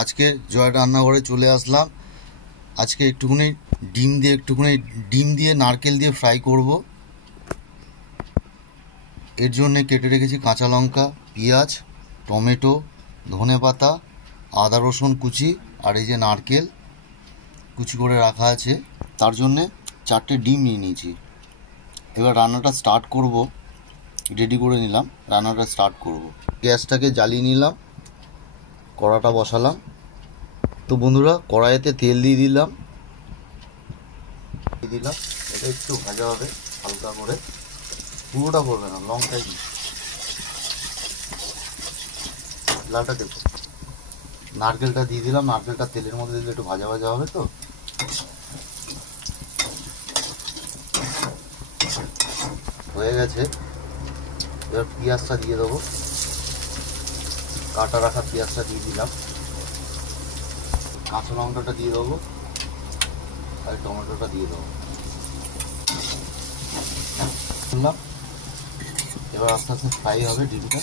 আজকে জয় রান্নাঘরে চলে আসলাম। আজকে একটুখানি ডিম দিয়ে নারকেল দিয়ে ফ্রাই করব। এর জন্য কেটে রেখেছি কাঁচা লঙ্কা, পেঁয়াজ, টমেটো, ধনেপাতা, আদা রসুন কুচি, আর এই যে নারকেল কুচি করে রাখা আছে। তার জন্যে 4টে ডিম নিয়ে নিয়েছি। এবার রান্নাটা স্টার্ট করব। রেডি করে নিলাম, রান্নাটা স্টার্ট করব। গ্যাসটাকে জ্বালিয়ে নিলাম, কড়াটা বসালাম। তো বন্ধুরা, কড়াইতে তেল দিয়ে দিলাম। এটা একটু ভাজা হবে হালকা করে, পুরোটা করবে না, লংটাই দিই। লালটা দেবো, নারকেলটা দিয়ে দিলাম। নারকেলটা তেলের মধ্যে দিলে একটু ভাজা ভাজা হবে। তো হয়ে গেছে। এবার পেঁয়াজটা দিয়ে দেবো, কাটা রাখা পেঁয়াজটা দিয়ে দিলাম। কাঁচা লঙ্কাটা দিয়ে দেবো, আর টমেটোটা দিয়ে দেবো। এবার আস্তে আস্তে ফ্রাই হবে ডিমটা।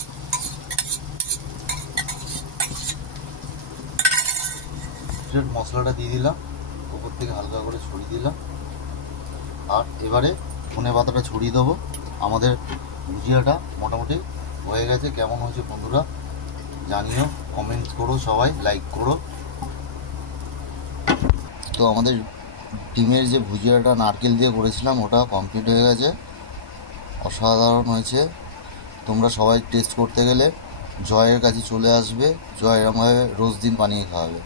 মশলাটা দিয়ে দিলাম, উপর থেকে হালকা করে ছড়িয়ে দিলাম। আর এবারে ধনেপাতাটা ছড়িয়ে দেবো। আমাদের ভুজিয়াটা মোটামুটি হয়ে গেছে। কেমন হয়েছে বন্ধুরা জানিও, কমেন্টস করো, সবাই লাইক করো। তো আমাদের ডিমের যে ভুজিয়াটা নারকেল দিয়ে করেছিলাম ওটা কমপ্লিট হয়ে গেছে। অসাধারণ হয়েছে। তোমরা সবাই টেস্ট করতে গেলে জয়ের কাছে চলে আসবে। জয় এরমভাবে রোজ দিন বানিয়ে খাওয়াবে।